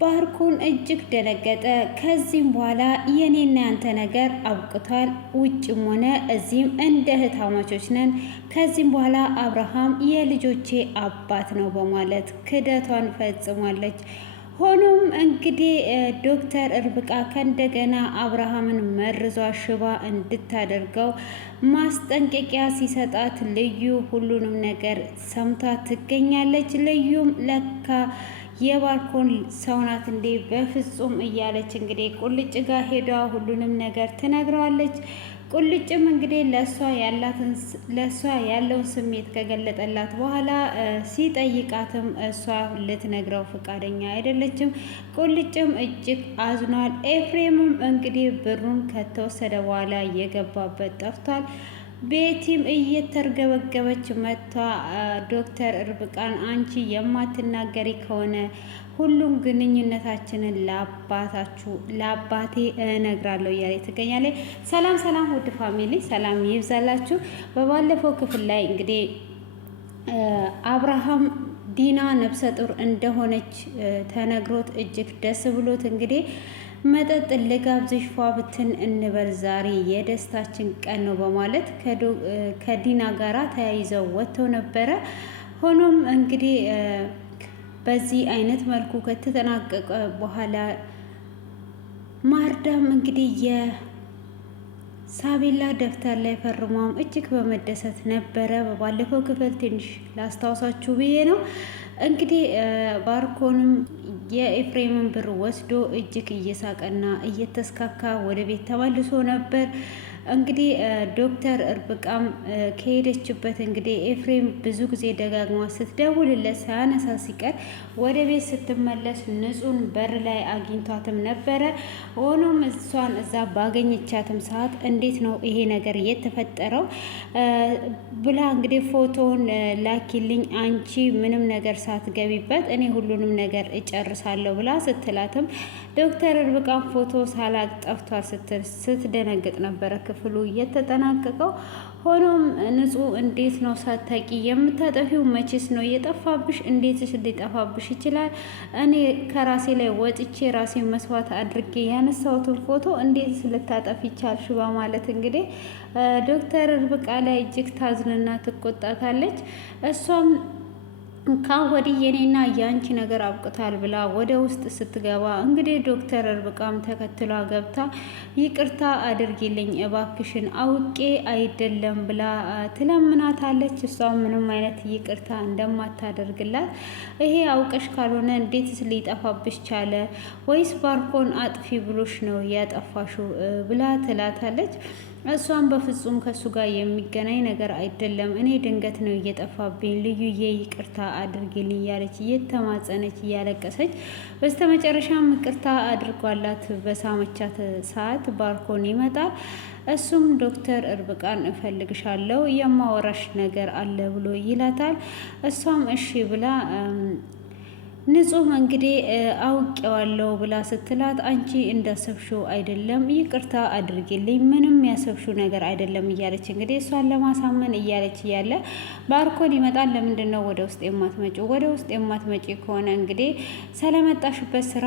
ባርኮን እጅግ ደነገጠ። ከዚህም በኋላ የኔና ያንተ ነገር አብቅቷል፣ ውጭም ሆነ እዚህም እንደ እህታማቾች ነን። ከዚህም በኋላ አብርሃም የልጆቼ አባት ነው በማለት ክደቷን ፈጽሟለች። ሆኖም እንግዲህ ዶክተር ርብቃ ከእንደገና አብርሃምን መርዟ ሽባ እንድታደርገው ማስጠንቀቂያ ሲሰጣት ልዩ ሁሉንም ነገር ሰምታ ትገኛለች። ልዩም ለካ የባርኮን ሰው ናት እንዴ በፍጹም እያለች እንግዲህ ቁልጭ ጋር ሄዳ ሁሉንም ነገር ትነግረዋለች። ቁልጭም እንግዲህ ለእሷ ያለውን ስሜት ከገለጠላት በኋላ ሲጠይቃትም እሷ ልትነግረው ፈቃደኛ አይደለችም። ቁልጭም እጅግ አዝኗል። ኤፍሬምም እንግዲህ ብሩን ከተወሰደ በኋላ የገባበት ጠፍቷል። ቤቲም እየተርገበገበች መጥቷ ዶክተር ርብቃን አንቺ የማትናገሪ ከሆነ ሁሉም ግንኙነታችንን ለአባቴ እነግራለሁ እያለ ትገኛለች። ሰላም ሰላም፣ ውድ ፋሚሊ ሰላም ይብዛላችሁ። በባለፈው ክፍል ላይ እንግዲህ አብርሃም ዲና ነፍሰ ጡር እንደሆነች ተነግሮት እጅግ ደስ ብሎት እንግዲህ መጠጥ ልጋብዝሽ ፏ ብትን እንበል ዛሬ የደስታችን ቀን ነው በማለት ከዲና ጋራ ተያይዘው ወጥተው ነበረ። ሆኖም እንግዲህ በዚህ አይነት መልኩ ከተጠናቀቀ በኋላ ማርዳም እንግዲህ የሳቤላ ደብተር ላይ ፈርሟም እጅግ በመደሰት ነበረ። በባለፈው ክፍል ትንሽ ላስታውሳችሁ ብዬ ነው። እንግዲህ ባርኮንም የኤፍሬምን ብር ወስዶ እጅግ እየሳቀና እየተስካካ ወደ ቤት ተመልሶ ነበር። እንግዲህ ዶክተር ርብቃም ከሄደችበት እንግዲህ ኤፍሬም ብዙ ጊዜ ደጋግማ ስትደውልለት ሳያነሳ ሲቀር ወደ ቤት ስትመለስ ንጹን በር ላይ አግኝቷትም ነበረ። ሆኖም እሷን እዛ ባገኘቻትም ሰዓት እንዴት ነው ይሄ ነገር የተፈጠረው ብላ እንግዲህ ፎቶውን ላኪልኝ፣ አንቺ ምንም ነገር ሳትገቢበት እኔ ሁሉንም ነገር እጨርሳለሁ ብላ ስትላትም ዶክተር ርብቃም ፎቶ ሳላቅ ጠፍቷል ስትደነግጥ ነበረ ክፍሉ የተጠናቀቀው። ሆኖም ንጹህ እንዴት ነው ሳታቂ የምታጠፊው? መቼስ ነው የጠፋብሽ? እንዴትስ ሊጠፋብሽ ይችላል? እኔ ከራሴ ላይ ወጥቼ ራሴ መስዋዕት አድርጌ ያነሳሁትን ፎቶ እንዴትስ ልታጠፊ ቻልሽ? በማለት እንግዲህ ዶክተር ርብቃ ላይ እጅግ ታዝንና ትቆጣታለች። እሷም ወዲህ የኔና የአንቺ ነገር አብቅታል ብላ ወደ ውስጥ ስትገባ እንግዲህ ዶክተር ርብቃም ተከትሏ ገብታ ይቅርታ አድርጊልኝ እባክሽን አውቄ አይደለም ብላ ትለምናታለች። እሷም ምንም አይነት ይቅርታ እንደማታደርግላት ይሄ አውቀሽ ካልሆነ እንዴትስ ሊጠፋብሽ ቻለ? ወይስ ባርኮን አጥፊ ብሎሽ ነው ያጠፋሹ ብላ ትላታለች። እሷም በፍጹም ከሱ ጋር የሚገናኝ ነገር አይደለም፣ እኔ ድንገት ነው እየጠፋብኝ፣ ልዩዬ ይቅርታ አድርጊልኝ እያለች እየተማጸነች እያለቀሰች በስተመጨረሻም ይቅርታ አድርጓላት በሳመቻት ሰዓት ባርኮን ይመጣል። እሱም ዶክተር ርብቃን እፈልግሻለሁ የማወራሽ ነገር አለ ብሎ ይላታል። እሷም እሺ ብላ ንጹህ እንግዲህ አውቄዋለሁ ብላ ስትላት አንቺ እንዳሰብሽው አይደለም ይቅርታ አድርጊልኝ ምንም ያሰብሽው ነገር አይደለም እያለች እንግዲህ እሷን ለማሳመን እያለች እያለ ባርኮን ይመጣል። ለምንድን ነው ወደ ውስጥ የማትመጪው? ወደ ውስጥ የማትመጪ ከሆነ እንግዲህ ስለመጣሽበት ስራ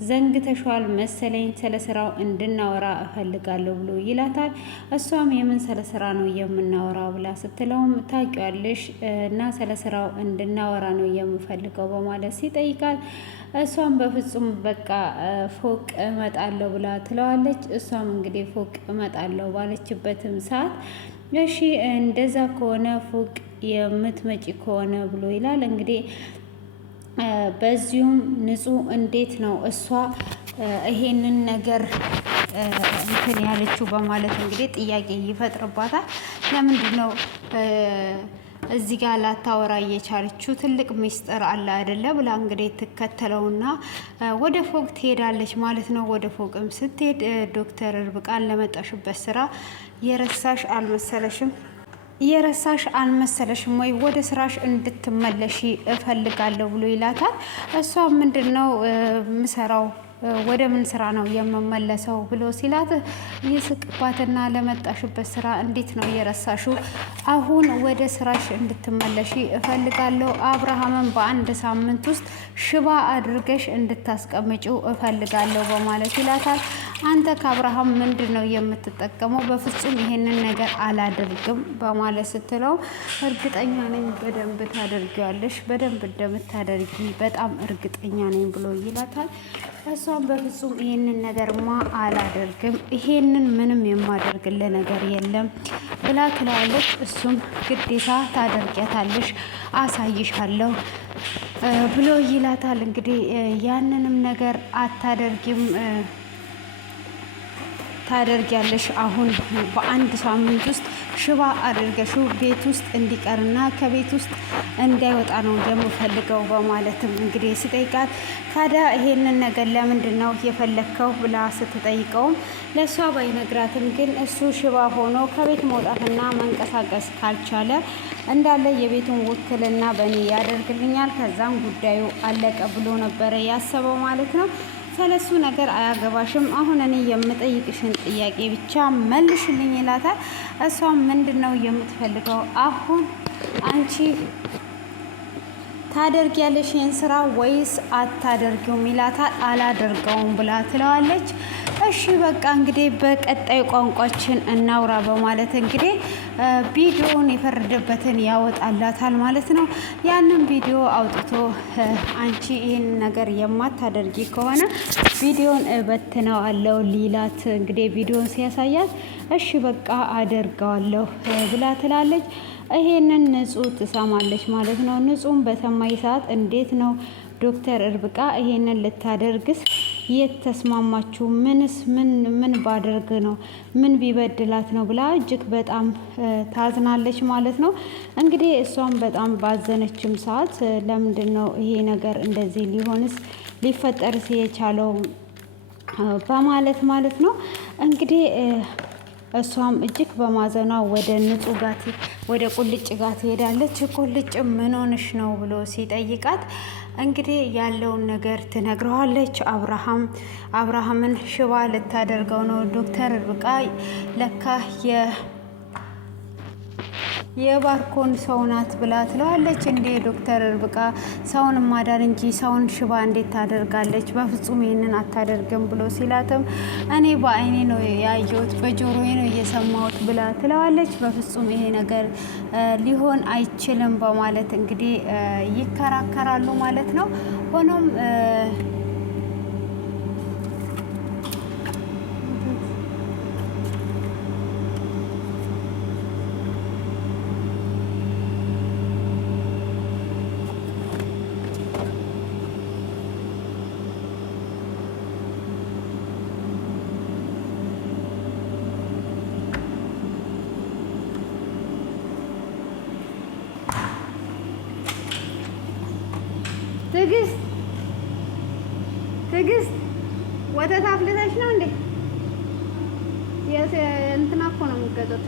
ዘንግተሽዋል መሰለኝ፣ ስለ ስራው እንድናወራ እፈልጋለሁ ብሎ ይላታል። እሷም የምን ስለ ስራ ነው የምናወራ ብላ ስትለውም ታውቂዋለሽ እና ስለ ስራው እንድናወራ ነው የምፈልገው በማለት ሲጠይቃል። እሷም በፍጹም በቃ ፎቅ እመጣለሁ ብላ ትለዋለች። እሷም እንግዲህ ፎቅ እመጣለሁ ባለችበትም ሰዓት እሺ እንደዛ ከሆነ ፎቅ የምትመጪ ከሆነ ብሎ ይላል። እንግዲህ በዚሁም ንጹህ እንዴት ነው እሷ ይሄንን ነገር እንትን ያለችው በማለት እንግዲህ ጥያቄ ይፈጥርባታል። ለምንድን ነው እዚህ ጋር ላታወራ እየቻለችው? ትልቅ ሚስጥር አለ አይደለ ብላ እንግዲህ ትከተለውና ወደ ፎቅ ትሄዳለች ማለት ነው። ወደ ፎቅም ስትሄድ ዶክተር ርብቃን ለመጣሽበት ስራ የረሳሽ አልመሰለሽም ወይ? ወደ ስራሽ እንድትመለሺ እፈልጋለሁ ብሎ ይላታል። እሷ ምንድን ነው ምሰራው ወደ ምን ስራ ነው የምመለሰው ብሎ ሲላት ይስቅባትና ለመጣሽበት ስራ እንዴት ነው የረሳሽው? አሁን ወደ ስራሽ እንድትመለሺ እፈልጋለሁ። አብርሃምን በአንድ ሳምንት ውስጥ ሽባ አድርገሽ እንድታስቀምጪው እፈልጋለሁ በማለት ይላታል። አንተ ከአብርሃም ምንድን ነው የምትጠቀመው? በፍጹም ይሄንን ነገር አላደርግም በማለት ስትለው እርግጠኛ ነኝ በደንብ ታደርጊዋለሽ፣ በደንብ እንደምታደርጊ በጣም እርግጠኛ ነኝ ብሎ ይላታል። እሷም በፍጹም ይሄንን ነገርማ አላደርግም፣ ይሄንን ምንም የማደርግልህ ነገር የለም ብላ ትላለች። እሱም ግዴታ ታደርጊያታለሽ፣ አሳይሻለሁ ብሎ ይላታል። እንግዲህ ያንንም ነገር አታደርጊም ታደርጊያለሽ። አሁን በአንድ ሳምንት ውስጥ ሽባ አድርገሽው ቤት ውስጥ እንዲቀርና ከቤት ውስጥ እንዳይወጣ ነው የምፈልገው በማለትም እንግዲህ ስጠይቃት ታዲያ ይሄንን ነገር ለምንድን ነው የፈለግከው ብላ ስትጠይቀውም ለእሷ ባይነግራትም ግን እሱ ሽባ ሆኖ ከቤት መውጣትና መንቀሳቀስ ካልቻለ እንዳለ የቤቱን ውክልና በእኔ ያደርግልኛል፣ ከዛም ጉዳዩ አለቀ ብሎ ነበረ ያሰበው ማለት ነው። ስለሱ ነገር አያገባሽም፣ አሁን እኔ የምጠይቅሽን ጥያቄ ብቻ መልሽልኝ ይላታል። እሷም ምንድን ነው የምትፈልገው? አሁን አንቺ ታደርጊያለሽ ይህን ስራ ወይስ አታደርጊውም ይላታል። አላደርገውም ብላ ትለዋለች። እሺ በቃ እንግዲህ በቀጣይ ቋንቋችን እናውራ በማለት እንግዲህ ቪዲዮውን የፈረደበትን ያወጣላታል ማለት ነው። ያንን ቪዲዮ አውጥቶ አንቺ ይህን ነገር የማታደርጊ ከሆነ ቪዲዮን እበትነዋለሁ ሊላት እንግዲህ ቪዲዮን ሲያሳያት እሺ በቃ አደርገዋለሁ ብላ ትላለች። ይሄንን ንጹህ ትሰማለች ማለት ነው። ንጹህም በሰማይ ሰዓት እንዴት ነው ዶክተር እርብቃ ይሄንን ልታደርግስ የተስማማችሁ? ምንስ ምን ባደርግ ነው? ምን ቢበድላት ነው ብላ እጅግ በጣም ታዝናለች ማለት ነው። እንግዲህ እሷም በጣም ባዘነችም ሰዓት ለምንድን ነው ይሄ ነገር እንደዚህ ሊፈጠርስ የቻለው በማለት ማለት ነው እንግዲህ እሷም እጅግ በማዘኗ ወደ ንጹህ ጋር ወደ ቁልጭ ጋር ትሄዳለች። ቁልጭ ምን ሆንሽ ነው ብሎ ሲጠይቃት እንግዲህ ያለውን ነገር ትነግረዋለች። አብርሃምን ሽባ ልታደርገው ነው ዶክተር እርብቃ ለካ የባርኮን ሰው ናት ብላ ትለዋለች። እንዴ ዶክተር እርብቃ ሰውን ማዳን እንጂ ሰውን ሽባ እንዴት ታደርጋለች? በፍጹም ይህንን አታደርግም ብሎ ሲላትም እኔ በአይኔ ነው ያየሁት፣ በጆሮዬ ነው እየሰማሁት ብላ ትለዋለች። በፍጹም ይሄ ነገር ሊሆን አይችልም በማለት እንግዲህ ይከራከራሉ ማለት ነው። ሆኖም ትዕግስት ወተት አፍልተሽ ነው እንዴ? እንትና እኮ ነው የሚገዛው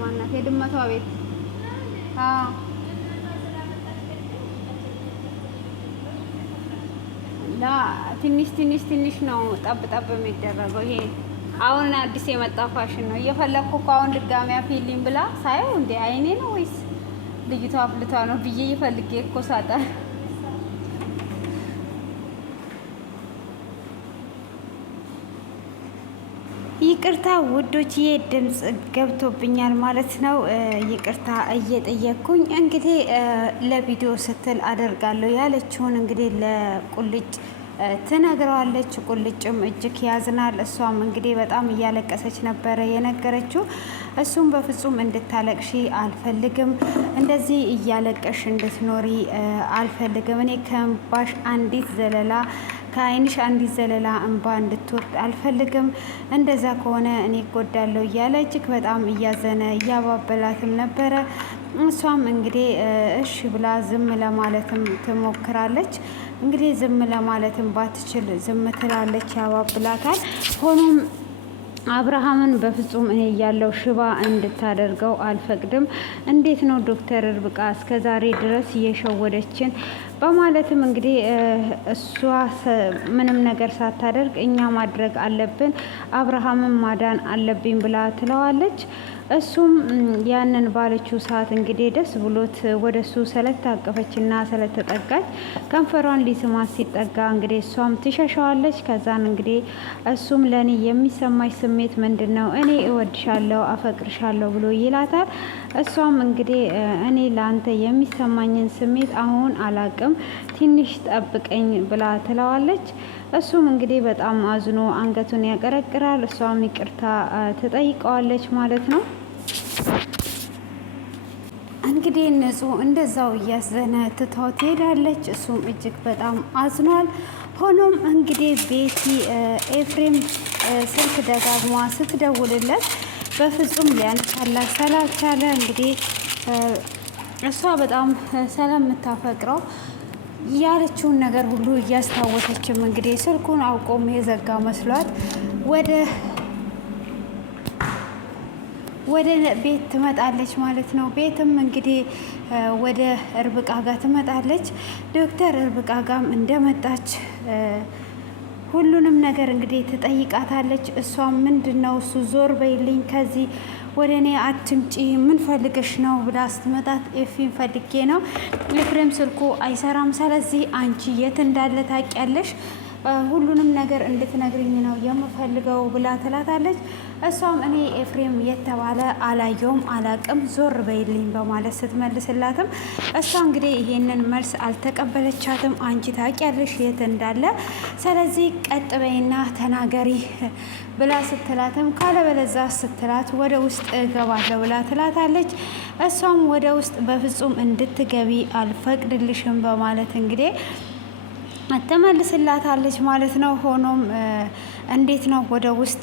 ማናት የድመቷ ቤት። ትንሽ ነው ጠብ ጠብ የሚደረገው። ይሄ አሁን አዲስ የመጣ ፋሽን ነው። እየፈለግኩ እኮ አሁን ድጋሚ አፍይልኝ ብላ ሳየው እንዴ አይኔ ነው ወይስ ልጅቷ አፍልቷ ነው ብዬ ይፈልጌ እኮ ሳጣ ይቅርታ ውዶችዬ ድምፅ ገብቶብኛል ማለት ነው። ይቅርታ እየጠየቅኩኝ እንግዲህ ለቪዲዮ ስትል አደርጋለሁ ያለችውን እንግዲህ ለቁልጭ ትነግረዋለች። ቁልጭም እጅግ ያዝናል። እሷም እንግዲህ በጣም እያለቀሰች ነበረ የነገረችው። እሱም በፍጹም እንድታለቅሺ አልፈልግም፣ እንደዚህ እያለቀሽ እንድትኖሪ አልፈልግም። እኔ ከእንባሽ አንዲት ዘለላ ከአይንሽ አንዲት ዘለላ እንባ እንድትወርድ አልፈልግም። እንደዛ ከሆነ እኔ እጎዳለሁ እያለ እጅግ በጣም እያዘነ እያባበላትም ነበረ። እሷም እንግዲህ እሺ ብላ ዝም ለማለትም ትሞክራለች። እንግዲህ ዝም ለማለትም ባትችል ዝም ትላለች፣ ያባብላታል። ሆኖም አብርሃምን በፍጹም እኔ ያለው ሽባ እንድታደርገው አልፈቅድም። እንዴት ነው ዶክተር እርብቃ እስከ ዛሬ ድረስ እየሸወደችን በማለትም እንግዲህ እሷ ምንም ነገር ሳታደርግ እኛ ማድረግ አለብን፣ አብርሃምን ማዳን አለብኝ ብላ ትለዋለች። እሱም ያንን ባለችው ሰዓት እንግዲህ ደስ ብሎት ወደ እሱ ስለታቀፈችና ስለተጠጋች ከንፈሯን ሊስማት ሲጠጋ እንግዲህ እሷም ትሸሸዋለች። ከዛን እንግዲህ እሱም ለእኔ የሚሰማኝ ስሜት ምንድን ነው? እኔ እወድሻለሁ፣ አፈቅርሻለሁ ብሎ ይላታል። እሷም እንግዲህ እኔ ለአንተ የሚሰማኝን ስሜት አሁን አላቅም፣ ትንሽ ጠብቀኝ ብላ ትለዋለች። እሱም እንግዲህ በጣም አዝኖ አንገቱን ያቀረቅራል። እሷም ይቅርታ ትጠይቀዋለች ማለት ነው። እንግዲህ ንጹህ እንደዛው እያዘነ ትታው ትሄዳለች። እሱም እጅግ በጣም አዝኗል። ሆኖም እንግዲህ ቤቲ ኤፍሬም ስልክ ደጋግማ ስትደውልለት በፍጹም ሊያነሳላት ስላልቻለ እንግዲህ እሷ በጣም ስለምታፈቅረው ያለችውን ነገር ሁሉ እያስታወሰችም እንግዲህ ስልኩን አውቆም የዘጋ መስሏት ወደ ቤት ትመጣለች ማለት ነው። ቤትም እንግዲህ ወደ እርብቃ ጋር ትመጣለች። ዶክተር እርብቃ ጋም እንደመጣች ሁሉንም ነገር እንግዲህ ትጠይቃታለች። እሷም ምንድን ነው እሱ ዞር በይልኝ፣ ከዚህ ወደ እኔ አትምጪ፣ ምን ፈልገሽ ነው ብላ ስትመጣት ኤፊን ፈልጌ ነው፣ ኤፍሬም ስልኩ አይሰራም፣ ስለዚህ አንቺ የት እንዳለ ታውቂያለሽ፣ ሁሉንም ነገር እንድትነግሪኝ ነው የምፈልገው ብላ ትላታለች። እሷም እኔ ኤፍሬም የተባለ አላየውም አላቅም፣ ዞር በይልኝ በማለት ስትመልስላትም እሷ እንግዲህ ይሄንን መልስ አልተቀበለቻትም። አንቺ ታውቂያለሽ የት እንዳለ፣ ስለዚህ ቀጥ በይና ተናገሪ ብላ ስትላትም ካለበለዛ ስትላት ወደ ውስጥ እገባለሁ ብላ ትላታለች። እሷም ወደ ውስጥ በፍጹም እንድትገቢ አልፈቅድልሽም በማለት እንግዲህ ትመልስላታለች ማለት ነው። ሆኖም እንዴት ነው ወደ ውስጥ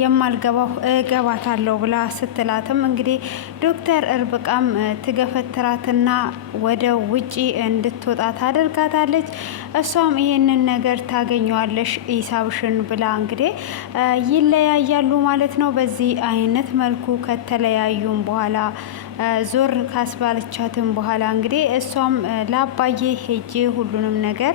የማልገባው? እገባታለሁ ብላ ስትላትም እንግዲህ ዶክተር እርብቃም ትገፈትራትና ወደ ውጪ እንድትወጣ ታደርጋታለች። እሷም ይሄንን ነገር ታገኘዋለሽ ሂሳብሽን ብላ እንግዲህ ይለያያሉ ማለት ነው። በዚህ አይነት መልኩ ከተለያዩም በኋላ ዞር ካስባለቻትም በኋላ እንግዲህ እሷም ለአባዬ ሄጄ ሁሉንም ነገር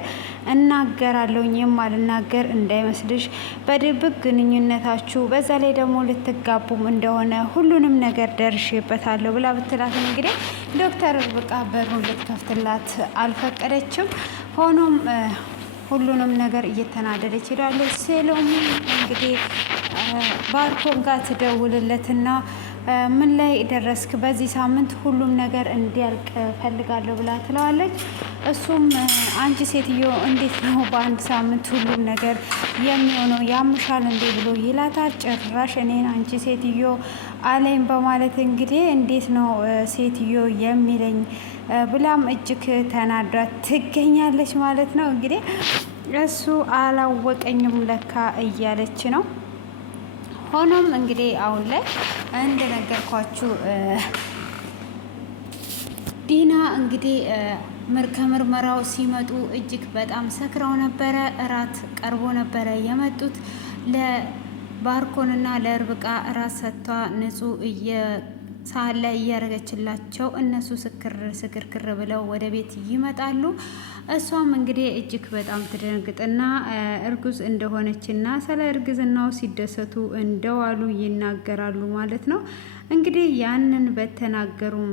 እናገራለሁኝ፣ የማልናገር እንዳይመስልሽ፣ በድብቅ ግንኙነታችሁ በዛ ላይ ደግሞ ልትጋቡም እንደሆነ ሁሉንም ነገር ደርሼበታለሁ ብላ ብትላት እንግዲህ ዶክተር እርብቃ በሩን ልትከፍትላት አልፈቀደችም። ሆኖም ሁሉንም ነገር እየተናደደች ሄዳለች። ሴሎም እንግዲህ ባርኮን ጋር ትደውልለትና ምን ላይ ደረስክ? በዚህ ሳምንት ሁሉም ነገር እንዲያልቅ ፈልጋለሁ ብላ ትለዋለች። እሱም አንቺ ሴትዮ እንዴት ነው በአንድ ሳምንት ሁሉም ነገር የሚሆነው? ያምሻል እንዴ ብሎ ይላታል። ጭራሽ እኔን አንቺ ሴትዮ አለኝ በማለት እንግዲህ እንዴት ነው ሴትዮ የሚለኝ ብላም እጅግ ተናዳ ትገኛለች ማለት ነው። እንግዲህ እሱ አላወቀኝም ለካ እያለች ነው። ሆኖም እንግዲህ አሁን ላይ እንደነገርኳችሁ ዲና እንግዲህ ከምርመራው ሲመጡ እጅግ በጣም ሰክረው ነበረ። እራት ቀርቦ ነበረ የመጡት። ለባርኮንና ለእርብቃ እራት ሰጥቷ ንጹህ ሳህን ላይ እያደረገችላቸው እነሱ ስክርክር ብለው ወደ ቤት ይመጣሉ። እሷም እንግዲህ እጅግ በጣም ትደነግጥና እርጉዝ እንደሆነችና ስለ እርግዝናው ሲደሰቱ እንደዋሉ ይናገራሉ ማለት ነው። እንግዲህ ያንን በተናገሩም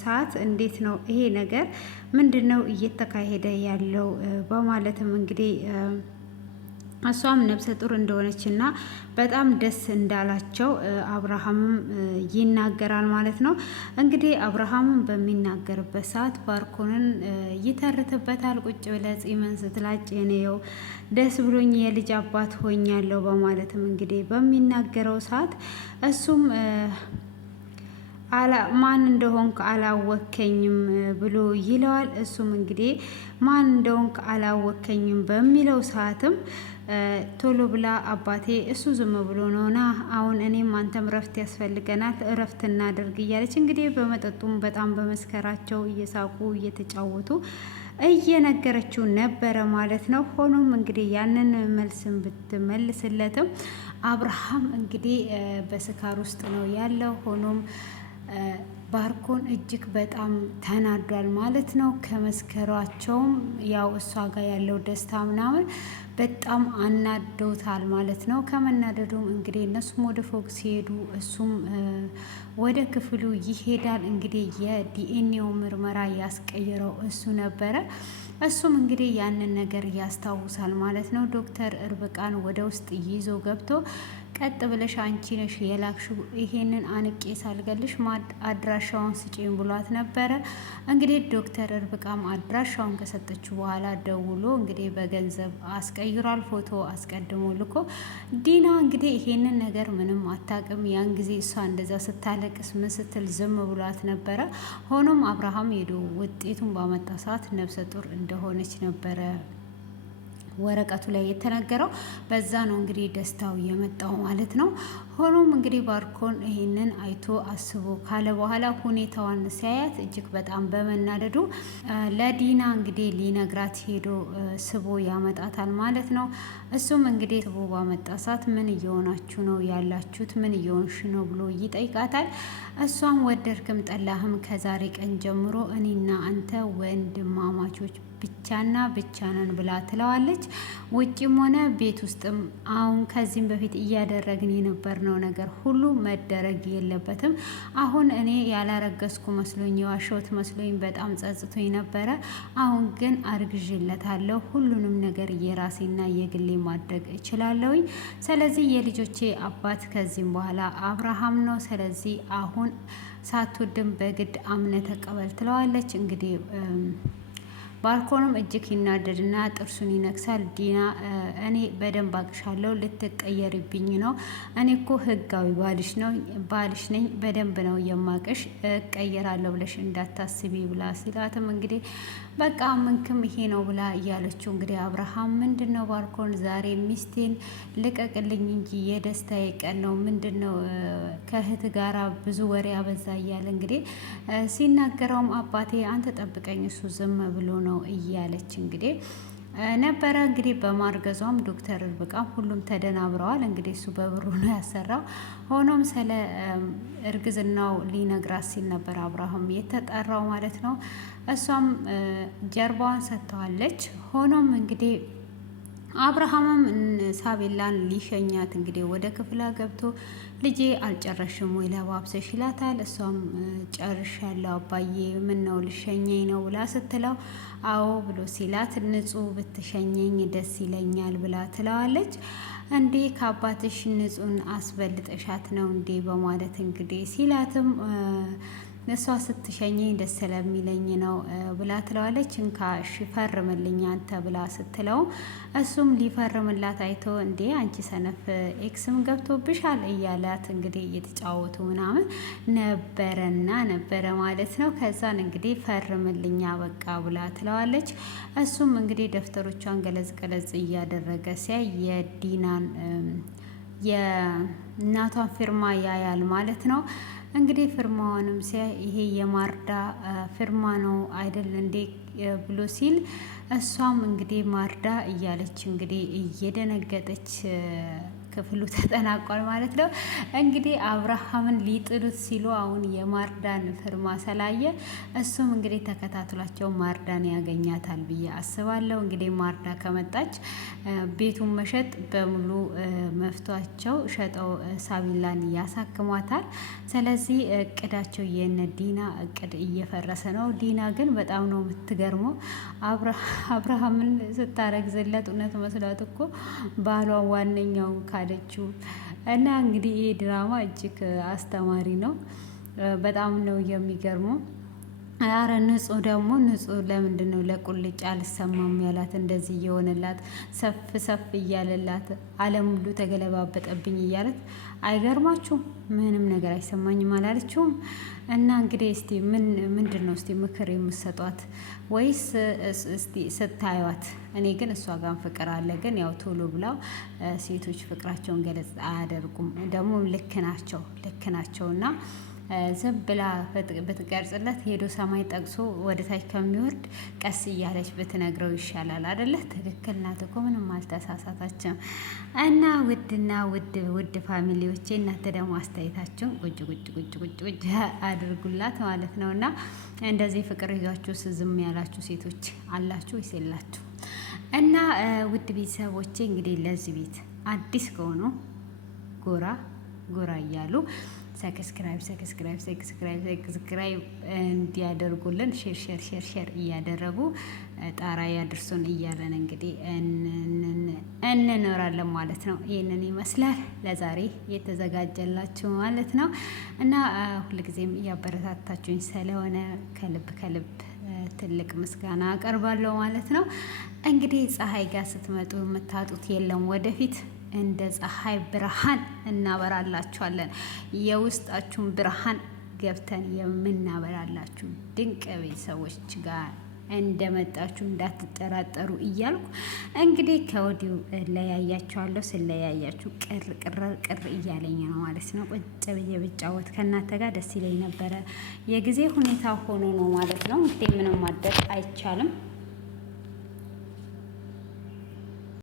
ሰዓት እንዴት ነው ይሄ ነገር ምንድን ነው እየተካሄደ ያለው በማለትም እንግዲህ እሷም ነብሰ ጡር እንደሆነች እና በጣም ደስ እንዳላቸው አብርሃምም ይናገራል ማለት ነው። እንግዲህ አብርሃምም በሚናገርበት ሰዓት ባርኮንን ይተርትበታል። ቁጭ ብለ ጺምን ስትላጭ የኔው ደስ ብሎኝ የልጅ አባት ሆኛለሁ በማለትም እንግዲህ በሚናገረው ሰዓት እሱም ማን እንደሆንክ አላወከኝም ብሎ ይለዋል። እሱም እንግዲህ ማን እንደሆንክ አላወከኝም በሚለው ሰዓትም ቶሎ ብላ አባቴ እሱ ዝም ብሎ ነውና አሁን እኔም አንተም እረፍት ያስፈልገናል፣ እረፍት እናደርግ እያለች እንግዲህ በመጠጡም በጣም በመስከራቸው እየሳቁ እየተጫወቱ እየነገረችው ነበረ ማለት ነው። ሆኖም እንግዲህ ያንን መልስን ብትመልስለትም አብርሃም እንግዲህ በስካር ውስጥ ነው ያለው። ሆኖም ባርኮን እጅግ በጣም ተናዷል ማለት ነው። ከመስከሯቸውም ያው እሷ ጋር ያለው ደስታ ምናምን በጣም አናደውታል ማለት ነው። ከመናደዱም እንግዲህ እነሱም ወደ ፎቅ ሲሄዱ እሱም ወደ ክፍሉ ይሄዳል። እንግዲህ የዲኤንኤው ምርመራ ያስቀየረው እሱ ነበረ። እሱም እንግዲህ ያንን ነገር ያስታውሳል ማለት ነው። ዶክተር እርብቃን ወደ ውስጥ ይዞ ገብቶ ቀጥ ብለሽ አንቺ ነሽ የላክሽው ይሄንን አንቄ ሳልገልሽ አድራሻውን ስጪኝ ብሏት ነበረ። እንግዲህ ዶክተር እርብቃም አድራሻውን ከሰጠችው በኋላ ደውሎ እንግዲህ በገንዘብ አስቀይሯል። ፎቶ አስቀድሞ ልኮ ዲና እንግዲህ ይሄንን ነገር ምንም አታውቅም። ያን ጊዜ እሷ እንደዛ ስታለቅስ ምን ስትል ዝም ብሏት ነበረ። ሆኖም አብርሃም ሄዶ ውጤቱን ባመጣ ሰዓት ነፍሰ ጡር እንደሆነች ነበረ ወረቀቱ ላይ የተነገረው። በዛ ነው እንግዲህ ደስታው የመጣው ማለት ነው። ሆኖም እንግዲህ ባርኮን ይሄንን አይቶ አስቦ ካለ በኋላ ሁኔታዋን ሲያያት እጅግ በጣም በመናደዱ ለዲና እንግዲህ ሊነግራት ሄዶ ስቦ ያመጣታል ማለት ነው። እሱም እንግዲህ ስቦ ባመጣ ሰዓት ምን እየሆናችሁ ነው ያላችሁት? ምን እየሆንሽ ነው ብሎ ይጠይቃታል። እሷም ወደድክም ጠላህም ከዛሬ ቀን ጀምሮ እኔና አንተ ወንድማማቾች ብቻና ብቻ ነን ብላ ትለዋለች። ውጭም ሆነ ቤት ውስጥም አሁን ከዚህም በፊት እያደረግን የነበርነው ነገር ሁሉ መደረግ የለበትም። አሁን እኔ ያላረገዝኩ መስሎኝ የዋሸሁት መስሎኝ በጣም ጸጽቶኝ ነበረ። አሁን ግን አርግዤለታለሁ። ሁሉንም ነገር የራሴና የግሌ ማድረግ እችላለሁኝ። ስለዚህ የልጆቼ አባት ከዚህም በኋላ አብርሃም ነው። ስለዚህ አሁን ሳትወድም በግድ አምነ ተቀበል ትለዋለች። እንግዲህ ባርኮንም እጅግ ይናደድና ጥርሱን ይነክሳል። ዲና እኔ በደንብ አቅሻለሁ፣ ልትቀየርብኝ ነው። እኔ እኮ ህጋዊ ባልሽ ነኝ፣ በደንብ ነው የማቅሽ፣ እቀየራለሁ ብለሽ እንዳታስቢ ብላ ሲላትም እንግዲህ በቃ ምንክም ይሄ ነው ብላ እያለችው እንግዲህ አብርሃም ምንድን ነው ባርኮን ዛሬ ሚስቴን ልቀቅልኝ እንጂ የደስታዬ ቀን ነው፣ ምንድን ነው ከእህት ጋራ ብዙ ወሬ አበዛ እያለ እንግዲህ ሲናገረውም አባቴ አንተ ጠብቀኝ እሱ ዝም ብሎ ነው እያለች እንግዲህ ነበረ። እንግዲህ በማርገዟም ዶክተር እርብቃም ሁሉም ተደናብረዋል። እንግዲህ እሱ በብሩ ነው ያሰራው። ሆኖም ስለ እርግዝናው ሊነግራት ሲል ነበር አብርሃም የተጠራው ማለት ነው። እሷም ጀርባዋን ሰጥተዋለች። ሆኖም እንግዲህ አብርሃምም ሳቤላን ሊሸኛት እንግዲህ ወደ ክፍላ ገብቶ ልጄ አልጨረሽም ወይ ለባብሰሽ ይላታል። እሷም ጨርሻለሁ አባዬ ምን ነው ልሸኘኝ ነው ብላ ስትለው አዎ ብሎ ሲላት ንጹህ ብትሸኘኝ ደስ ይለኛል ብላ ትለዋለች። እንዴ ከአባትሽ ንጹህን አስበልጠሻት ነው እንዴ በማለት እንግዲህ ሲላትም እሷ ስትሸኘኝ ደስ ስለሚለኝ ነው ብላ ትለዋለች። እንካ እሺ ፈርምልኝ አንተ ብላ ስትለው እሱም ሊፈርምላት አይቶ እንዴ አንቺ ሰነፍ ኤክስም ገብቶብሻል እያላት እንግዲህ እየተጫወቱ ምናምን ነበረ ማለት ነው። ከዛን እንግዲህ ፈርምልኛ በቃ ብላ ትለዋለች። እሱም እንግዲህ ደብተሮቿን ገለጽ እያደረገ ሲያይ የዲናን የእናቷን ፊርማ ያያል ማለት ነው። እንግዲህ ፊርማዋንም ሲያይ ይሄ የማርዳ ፊርማ ነው አይደል እንዴ ብሎ ሲል እሷም እንግዲህ ማርዳ እያለች እንግዲህ እየደነገጠች ክፍሉ ተጠናቋል ማለት ነው። እንግዲህ አብርሃምን ሊጥሉት ሲሉ አሁን የማርዳን ፍርማ ስላየ እሱም እንግዲህ ተከታትሏቸው ማርዳን ያገኛታል ብዬ አስባለሁ። እንግዲህ ማርዳ ከመጣች ቤቱን መሸጥ በሙሉ መፍቷቸው ሸጠው ሳቢላን ያሳክሟታል። ስለዚህ እቅዳቸው የነ ዲና እቅድ እየፈረሰ ነው። ዲና ግን በጣም ነው የምትገርመው። አብርሃምን ስታረግዝለት እውነት መስሏት እኮ ባሏ ዋነኛውን ካለችው እና እንግዲህ ይሄ ድራማ እጅግ አስተማሪ ነው። በጣም ነው የሚገርመው። አረ ንጹህ ደግሞ ንጹህ ለምንድን ነው ለቁልጭ አልሰማም ያላት? እንደዚህ እየሆነላት ሰፍ እያለላት ዓለም ሁሉ ተገለባበጠብኝ እያለት አይገርማችሁም? ምንም ነገር አይሰማኝም አላለችውም። እና እንግዲህ እስቲ ምንድን ነው እስቲ ምክር የምሰጧት ወይስ እስቲ ስታዩት? እኔ ግን እሷ ጋር ፍቅር አለ፣ ግን ያው ቶሎ ብላው ሴቶች ፍቅራቸውን ገለጽ አያደርጉም። ደግሞ ልክ ናቸው እና ዝም ብላ ብትቀርጽለት ሄዶ ሰማይ ጠቅሶ ወደ ታች ከሚወርድ ቀስ እያለች ብትነግረው ይሻላል አይደለ? ትክክል ናት እኮ ምንም አልተሳሳታችም። እና ውድ ፋሚሊዎቼ እናንተ ደግሞ አስተያየታችሁን ቁጭ አድርጉላት ማለት ነው። እና እንደዚህ ፍቅር ይዟችሁ ዝም ያላችሁ ሴቶች አላችሁ ወይስ የላችሁ? እና ውድ ቤተሰቦቼ እንግዲህ ለዚህ ቤት አዲስ ከሆኑ ጎራ እያሉ ሰብስክራይብ እንዲያደርጉልን ሼር እያደረጉ ጣራ ያድርሱን እያለን እንግዲህ እንኖራለን ማለት ነው። ይህንን ይመስላል ለዛሬ የተዘጋጀላችሁ ማለት ነው። እና ሁልጊዜም እያበረታታችሁኝ ስለሆነ ከልብ ትልቅ ምስጋና አቀርባለሁ ማለት ነው። እንግዲህ ፀሐይ ጋር ስትመጡ የምታጡት የለም ወደፊት እንደ ፀሐይ ብርሃን እናበራላችኋለን። የውስጣችሁን ብርሃን ገብተን የምናበራላችሁ ድንቅ ቤተሰቦች ጋር እንደመጣችሁ እንዳትጠራጠሩ እያልኩ እንግዲህ ከወዲሁ ለያያችኋለሁ። ስለያያችሁ ቅር እያለኝ ነው ማለት ነው። ቁጭ ብዬ ብጫወት ከእናንተ ጋር ደስ ይለኝ ነበረ። የጊዜ ሁኔታ ሆኖ ነው ማለት ነው። እንግዲህ ምንም ማድረግ አይቻልም።